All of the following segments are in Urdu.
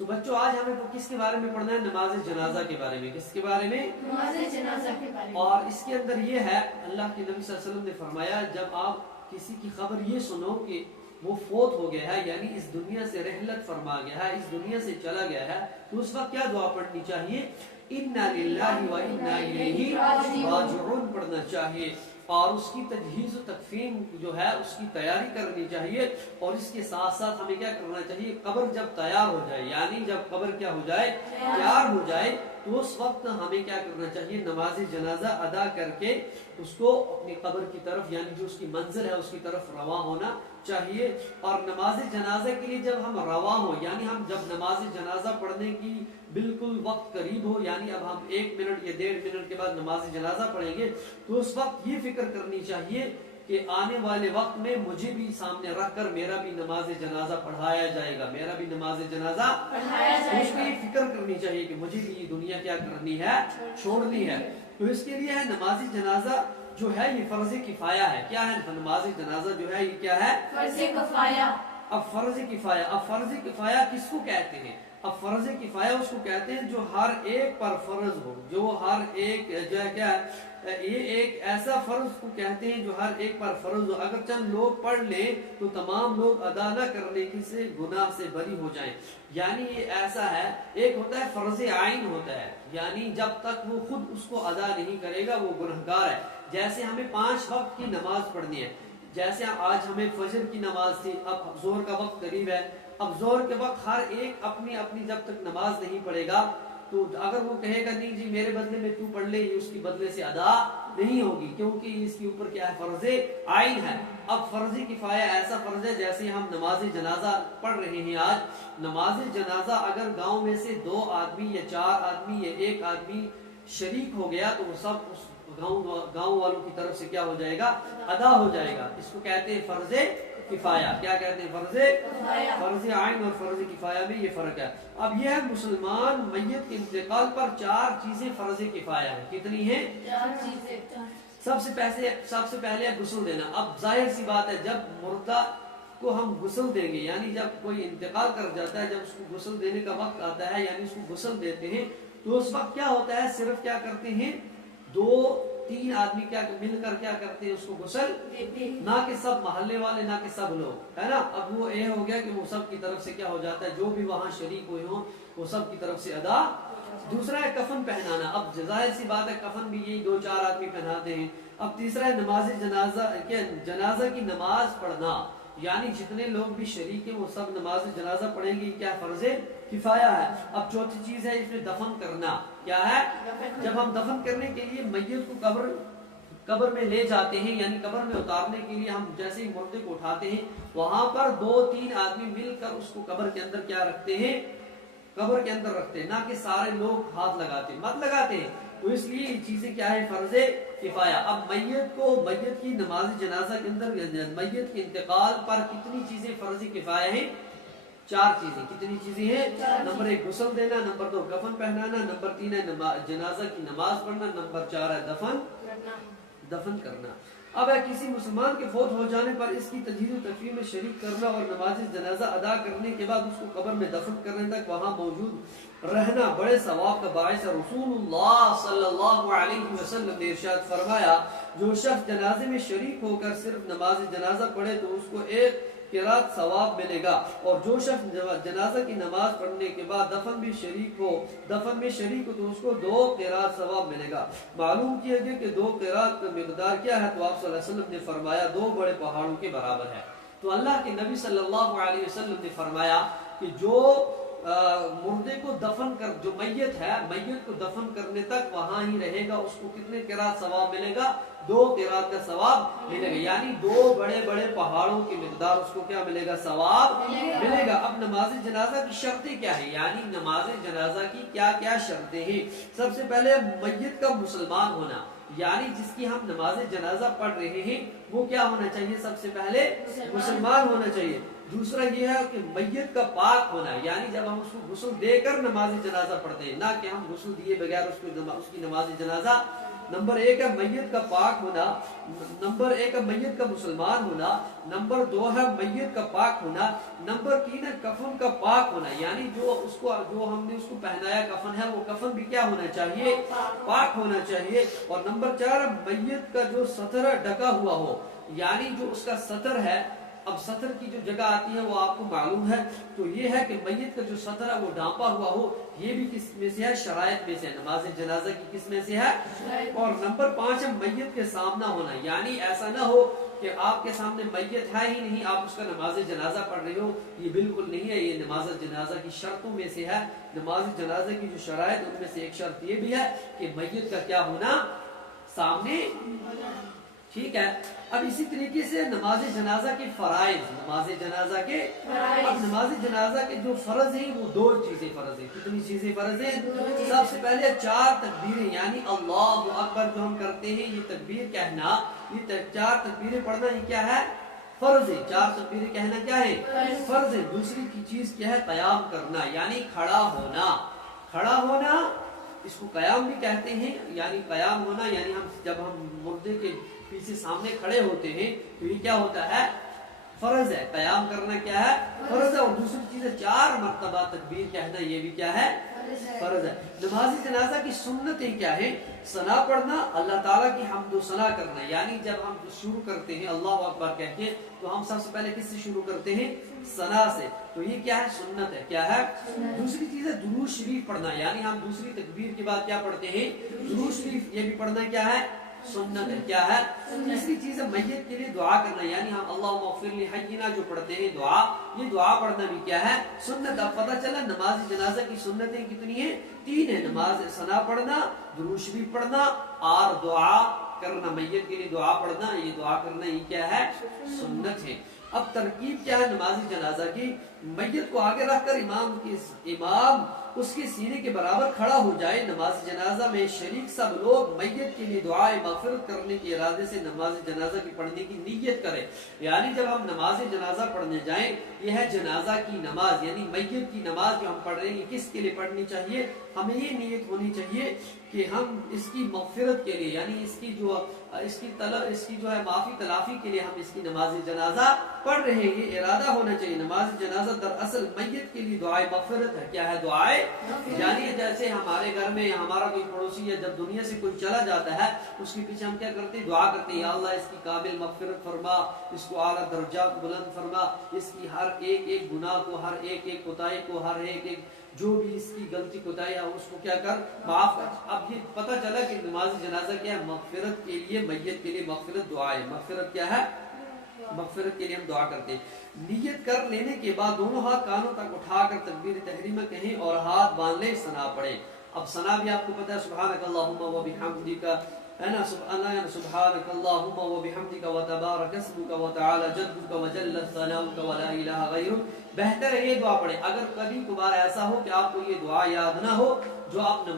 تو بچوں آج ہمیں کس کے بارے میں پڑھنا ہے؟ نماز جنازہ کے بارے میں. کس کے بارے میں؟ نماز جنازہ کے بارے میں. اور اس کے اندر یہ ہے اللہ کے نبی صلی اللہ علیہ وسلم نے فرمایا جب آپ کسی کی خبر یہ سنو کہ وہ فوت ہو گیا ہے یعنی اس دنیا سے رحلت فرما گیا ہے, اس دنیا سے چلا گیا ہے, تو اس وقت کیا دعا پڑھنی چاہیے؟ انا للہ و انا الیہ راجعون پڑھنا چاہیے, اور اس کی تجہیز و تکفین جو ہے اس کی تیاری کرنی چاہیے. اور اس کے ساتھ ساتھ ہمیں کیا کرنا چاہیے؟ قبر جب تیار ہو جائے یعنی جب قبر کیا ہو جائے؟ تیار ہو جائے, تو اس وقت ہمیں کیا کرنا چاہیے؟ نماز جنازہ ادا کر کے اس کو اپنی قبر کی طرف یعنی جو اس کی منزل ہے اس کی طرف رواں ہونا چاہیے. اور نماز جنازہ کے لیے جب ہم رواں ہو یعنی ہم جب نماز جنازہ پڑھنے کی بالکل وقت قریب ہو یعنی اب ہم 1 منٹ یا 1.5 منٹ کے بعد نماز جنازہ پڑھیں گے, تو اس وقت یہ فکر کرنی چاہیے کہ آنے والے وقت میں مجھے بھی سامنے رکھ کر میرا بھی نماز جنازہ پڑھایا جائے گا, میرا بھی نماز جنازہ پڑھایا جائے گا. اس کی فکر کرنی چاہیے کہ مجھے بھی یہ دنیا کیا کرنی ہے؟ چھوڑنی ہے. تو اس کے لیے ہے نماز جنازہ جو ہے یہ فرض کفایہ ہے. کیا ہے نماز جنازہ جو ہے یہ کیا ہے؟ فرض کفایہ. اب فرض کفایہ, اب فرض کفایہ کس کو کہتے ہیں؟ اب فرض کفایہ اس کو کہتے ہیں جو ہر ایک پر فرض ہو, جو ہر ایک جو ہے کیا ہے یہ ایک ایسا فرض کو کہتے ہیں جو ہر ایک پر فرض ہو. اگر چند لوگ پڑھ لیں تو تمام لوگ ادا نہ کرنے کی سے گناہ سے بری ہو جائیں. یعنی یہ ایسا ہے, ایک ہوتا ہے فرض عین ہوتا ہے یعنی جب تک وہ خود اس کو ادا نہیں کرے گا وہ گنہگار ہے. جیسے ہمیں 5 وقت کی نماز پڑھنی ہے, جیسے آج ہمیں فجر کی نماز تھی, اب ظہر کا وقت قریب ہے, اب ظہر کے وقت ہر ایک اپنی اپنی جب تک نماز نہیں پڑھے گا تو اگر وہ کہے گا نہیں جی میرے بدلے میں تو پڑھ لے, یہ اس کی بدلے سے ادا نہیں ہوگی کیونکہ اس کے اوپر کیا ہے؟ فرض عین ہے. اب فرض کفایہ ایسا فرض ہے جیسے ہم نماز جنازہ پڑھ رہے ہیں آج, نماز جنازہ اگر گاؤں میں سے 2 آدمی یا 4 آدمی یا 1 آدمی شریک ہو گیا تو وہ سب اس گاؤں والوں کی طرف سے کیا ہو جائے گا؟ ادا ہو جائے گا. اس کو کہتے ہیں فرض کفایہ. کیا کہتے ہیں؟ فرض عین اور فرض کفایہ میں یہ فرق ہے. اب یہ ہے مسلمان میت کے انتقال پر 4 چیزیں فرض کفایہ ہیں. کتنی ہیں؟ 4 چیزیں. سب سے پہلے غسل دینا. اب ظاہر سی بات ہے جب مردہ کو ہم غسل دیں گے یعنی جب کوئی انتقال کر جاتا ہے, جب اس کو غسل دینے کا وقت آتا ہے یعنی اس کو غسل دیتے ہیں تو اس وقت کیا ہوتا ہے؟ صرف کیا کرتے ہیں 2-3 آدمی کیا مل کر کیا کرتے ہیں؟ اس کو غسل, نہ کہ سب محلے والے, نہ کہ سب لوگ, ہے نا. اب وہ یہ ہو گیا کہ وہ سب کی طرف سے کیا ہو جاتا ہے, جو بھی وہاں شریک ہوئے ہوں وہ سب کی طرف سے ادا. دوسرا ہے کفن پہنانا. اب ظاہر سی بات ہے کفن بھی یہی 2-4 آدمی پہناتے ہیں. اب تیسرا ہے نماز جنازہ کی نماز پڑھنا یعنی جتنے لوگ بھی شریک ہیں وہ سب نماز جنازہ پڑھیں گے, کیا فرض کفایہ ہے. اب چوتھی چیز ہے اس میں دفن کرنا. کیا ہے؟ جب ہم دفن کرنے کے لیے میت کو قبر میں لے جاتے ہیں یعنی قبر میں اتارنے کے لیے ہم جیسے ہی مردے کو اٹھاتے ہیں وہاں پر 2-3 آدمی مل کر اس کو قبر کے اندر کیا رکھتے ہیں؟ قبر کے اندر رکھتے ہیں, نہ کہ سارے لوگ ہاتھ مت لگاتے ہیں. تو اس لیے یہ چیزیں کیا ہے؟ فرض کفایہ. اب میت کی نماز جنازہ کے اندر میت کے انتقال پر کتنی چیزیں فرض کفایہ ہیں؟ 4 چیزیں. کتنی چیزیں ہیں؟ نمبر 1 غسل دینا, نمبر 2 کفن پہنانا, نمبر 3 ہے جنازہ کی نماز پڑھنا, نمبر 4 ہے دفن کرنا. اب ہے کسی مسلمان کے فوت ہو جانے پر اس کی تجہیز و تکفین میں شریک کرنا اور نماز جنازہ ادا کرنے کے بعد اس کو قبر میں دفن کرنے تک وہاں موجود رہنا بڑے ثواب کا باعث ہے. رسول اللہ صلی اللہ علیہ وسلم نے ارشاد فرمایا جو شخص جنازے میں شریک ہو کر صرف نماز جنازہ پڑھے تو اس کو 1 قرات ثواب ملے گا, اور جو شخص جنازہ کی نماز پڑھنے کے بعد دفن میں شریک ہو تو اس کو 2 قرات ثواب ملے گا. معلوم کیا گیا کہ 2 قرات کا مقدار کیا ہے, تو آپ صلی اللہ علیہ وسلم نے فرمایا 2 بڑے پہاڑوں کے برابر ہے. تو اللہ کے نبی صلی اللہ علیہ وسلم نے فرمایا کہ جو مردے کو دفن کر جو میت ہے میت کو دفن کرنے تک وہاں ہی رہے گا اس کو کتنے قرات ثواب ملے گا؟ 2 قرات کا ثواب ملے گا. یعنی 2 بڑے بڑے پہاڑوں کی مقدار اس کو کیا ملے گا؟ ثواب ملے گا. اب نماز جنازہ کی شرطیں کیا ہے یعنی نماز جنازہ کی کیا کیا شرطیں ہیں؟ سب سے پہلے میت کا مسلمان ہونا یعنی جس کی ہم نماز جنازہ پڑھ رہے ہیں وہ کیا ہونا چاہیے؟ سب سے پہلے مسلمان ہونا چاہیے. دوسرا یہ ہے کہ میت کا پاک ہونا یعنی جب ہم اس کو غسل دے کر نماز جنازہ پڑھتے ہیں, نہ کہ ہم غسل دیے بغیر اس کی نماز جنازہ نمبر 1 ہے میت کا پاک ہونا، نمبر 1 ہے میت کا مسلمان ہونا، نمبر 2 ہے میت کا پاک ہونا، نمبر 3 ہے کفن کا پاک ہونا، یعنی جو ہم نے اس کو پہنایا کفن ہے وہ کفن بھی کیا ہونا چاہیے؟ پاک ہونا چاہیے۔ اور نمبر 4 میت کا جو سطر ہے ڈکا ہوا ہو، یعنی جو اس کا سطر ہے، اب سطر کی جو جگہ آتی ہے وہ آپ کو معلوم ہے، تو یہ ہے کہ میت کا جو سطر ہے وہ ڈھانپا ہوا ہو، یہ بھی کس میں سے ہے؟ شرائط میں سے ہے، نماز جنازہ کی کس میں سے ہے؟ اور نمبر 5 ہے میت کے سامنا ہونا، یعنی ایسا نہ ہو کہ آپ کے سامنے میت ہے ہی نہیں، آپ اس کا نماز جنازہ پڑھ رہے ہو، یہ بالکل نہیں ہے، یہ نماز جنازہ کی شرطوں میں سے ہے۔ نماز جنازہ کی جو شرائط ان میں سے ایک شرط یہ بھی ہے کہ میت کا کیا ہونا؟ سامنے، ٹھیک ہے۔ اب اسی طریقے سے نماز جنازہ کے فرائض، نماز جنازہ کے اب نماز جنازہ کے جو فرض ہیں وہ 2 چیزیں فرض ہیں۔ کتنی چیزیں فرض ہیں؟ سب سے پہلے 4 تکبیریں، یعنی اللہ اکبر جو ہم کرتے ہیں، یہ تکبیر کہنا، یہ 4 تکبیریں پڑھنا، یہ کیا ہے؟ فرض ہے۔ 4 تکبیریں کہنا کیا ہے؟ فرض ہے۔ دوسری کی چیز کیا ہے؟ قیام کرنا، یعنی کھڑا ہونا۔ کھڑا ہونا اس کو قیام بھی کہتے ہیں، یعنی قیام ہونا، یعنی جب ہم مردے کے پیچھے سامنے کھڑے ہوتے ہیں تو یہ کیا ہوتا ہے؟ فرض ہے۔ قیام کرنا کیا ہے؟ فرض ہے۔ اور دوسری چیز ہے 4 مرتبہ تکبیر کہنا، یہ بھی کیا ہے؟ فرض ہے۔ نماز جنازہ کی سنتیں کیا ہے؟ ثنا پڑھنا، اللہ تعالیٰ کی حمد و ثنا کرنا، یعنی جب ہم شروع کرتے ہیں اللہ اکبر کہہ کے تو ہم سب سے پہلے کس سے شروع کرتے ہیں؟ ثنا سے، تو یہ کیا ہے؟ سنت ہے۔ کیا ہے؟ دوسری چیز ہے درود شریف پڑھنا، یعنی ہم دوسری تکبیر کے بعد کیا پڑھتے ہیں؟ درود شریف، یہ بھی پڑھنا کیا ہے؟ سنت ہے۔ کیا ہے؟ تیسری چیز ہے میت کے لیے دعا کرنا، یعنی ہم اللہم اغفر لی حینا جو پڑھتے ہیں دعا، یہ دعا پڑھنا بھی کیا ہے؟ سنت۔ اب پتہ چلا نماز جنازہ کی سنتیں کتنی ہیں؟ 3 ہیں۔ نماز ثنا پڑھنا، درود شریف پڑھنا اور دعا کرنا، میت کے لیے دعا پڑھنا، یہ دعا کرنا، یہ کیا ہے؟ سنت ہے۔ اب ترکیب کیا ہے نماز جنازہ کی؟ میت کو آگے رکھ کر امام اس کے سینے کے برابر کھڑا ہو جائے۔ نماز جنازہ میں شریک سب لوگ میت کے لیے دعائے مغفرت کرنے کے ارادے سے نماز جنازہ کی پڑھنے کی نیت کریں، یعنی جب ہم نماز جنازہ پڑھنے جائیں، یہ ہے جنازہ کی نماز، یعنی میت کی نماز جو ہم پڑھ رہے ہیں کس کے لیے پڑھنی چاہیے؟ ہمیں یہ نیت ہونی چاہیے کہ ہم اس کی مغفرت کے لیے، یعنی اس کی جو ہے معافی تلافی کے لیے ہم اس کی نماز جنازہ پڑھ رہے ہیں، یہ ارادہ ہونا چاہیے۔ نماز جنازہ دراصل میت کے لیے دعائے مغفرت ہے۔ کیا ہے؟ دعائے، یعنی جیسے ہمارے گھر میں ہمارا کوئی پڑوسی ہے، جب دنیا سے کوئی چلا جاتا ہے اس کے پیچھے ہم کیا کرتے ہیں؟ دعا کرتے ہیں، یا اللہ اس کی قابل مغفرت فرما، اس کو اعلیٰ درجات بلند فرما، اس کی ہر ایک گناہ کو، ہر ایک کوتاہی کو، ہر ایک جو بھی اس کی غلطی کوتاہی ہے اس کو کیا کر؟ معاف کر۔ اب یہ پتہ چلا کہ نماز جنازہ کیا ہے؟ مغفرت کے لیے، میت کے لیے مغفرت دعا ہے۔ مغفرت کیا ہے؟ مغفرت کے لیے ہم دعا کرتے ہیں۔ نیت کر لینے کے بعد دونوں ہاتھ کانوں تک اٹھا کر تکبیر تحریمہ کہیں اور ہاتھ باندھ لیں، ثنا پڑھیں۔ اب ثنا بھی آپ کو پتہ ہے، سبحانک اللہم و بحمدک، ہے نا، سبحانک اللہم و بحمدک و تبارک اسمک و تعالی جدک و جل ثناؤک و لا الہ غیرک۔ بہتر ہے یہ دعا پڑھیں۔ اگر کبھی کبھار ایسا ہو کہ آپ کو یہ دعا یاد نہ ہو، جو آپ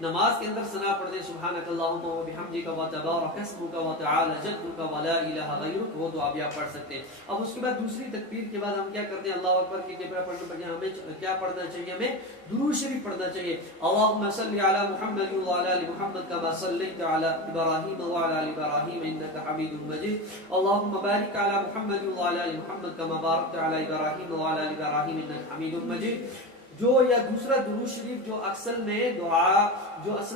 نماز کے اندر ثنا پڑھ دیں، سبحانک اللہم و بحمدک و تبارک اسمک و تعالی جدک و لا الہ غیرک، وہ دعا بھی آپ پڑھ سکتے ہیں۔ اب اس کے بعد دوسری تکبیر کے بعد ہم کیا کرتے ہیں؟ اللہ اکبر کے کبرا پڑھنے پر ہمیں کیا پڑھنا چاہیے؟ ہمیں درود شریف پڑھنا چاہیے۔ اللہم صلی علی محمد وعلی آل محمد کما صلیت علی ابراہیم وعلی آل ابراہیم انک حمید مجید۔ اللہم بارک علی محمد وعلی آل محمد کما بارکت علی ابراہیم وعلی آل ابراہیم انک حمید مجید۔ جو یا دوسرا درود شریف جو اصل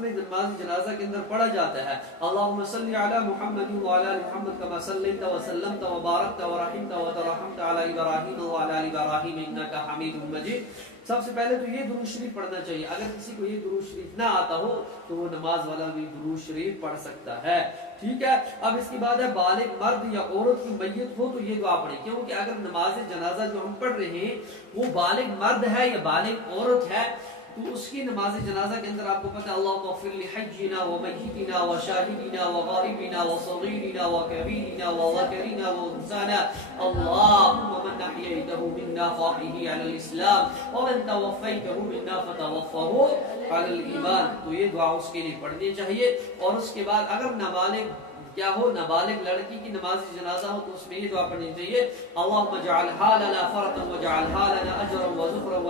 میں نماز جنازہ کے اندر پڑھا جاتا ہے، اللہم صلی علی محمد وعلی آل محمد کما صلیت وسلمت وبارکت ورحمت وترحمت علی ابراہیم وعلی آل ابراہیم انک حمید مجید۔ سب سے پہلے تو یہ درود شریف پڑھنا چاہیے۔ اگر کسی کو یہ درود شریف نہ آتا ہو تو وہ نماز والا بھی درود شریف پڑھ سکتا ہے، ٹھیک ہے۔ اب اس کے بعد ہے بالغ مرد یا عورت کی میت ہو تو یہ دعا پڑھیں، کیونکہ اگر نماز جنازہ جو ہم پڑھ رہے ہیں وہ بالغ مرد ہے یا بالغ عورت ہے تو اس کی نماز جنازہ کے اندر آپ کو پتہ ہے، اللہم اغفر لحینا ومیتنا وشاہدنا وغائبنا وصغیرنا وکبیرنا وذکرنا وانثانا، اللہم من احییتہ منا فاحیہ علی الاسلام ومن توفیتہ منا فتوفہ علی الایمان۔ تو یہ دعا اس کے لیے پڑھنی چاہیے۔ اور اس کے بعد اگر نابالغ کیا ہو، نابالغ لڑکی کی نماز جنازہ ہو تو اس میں یہ دعا پڑھنی چاہیے، اللہم اجعلھا لنا فرطا وجعلھا لنا اجرا وذخرا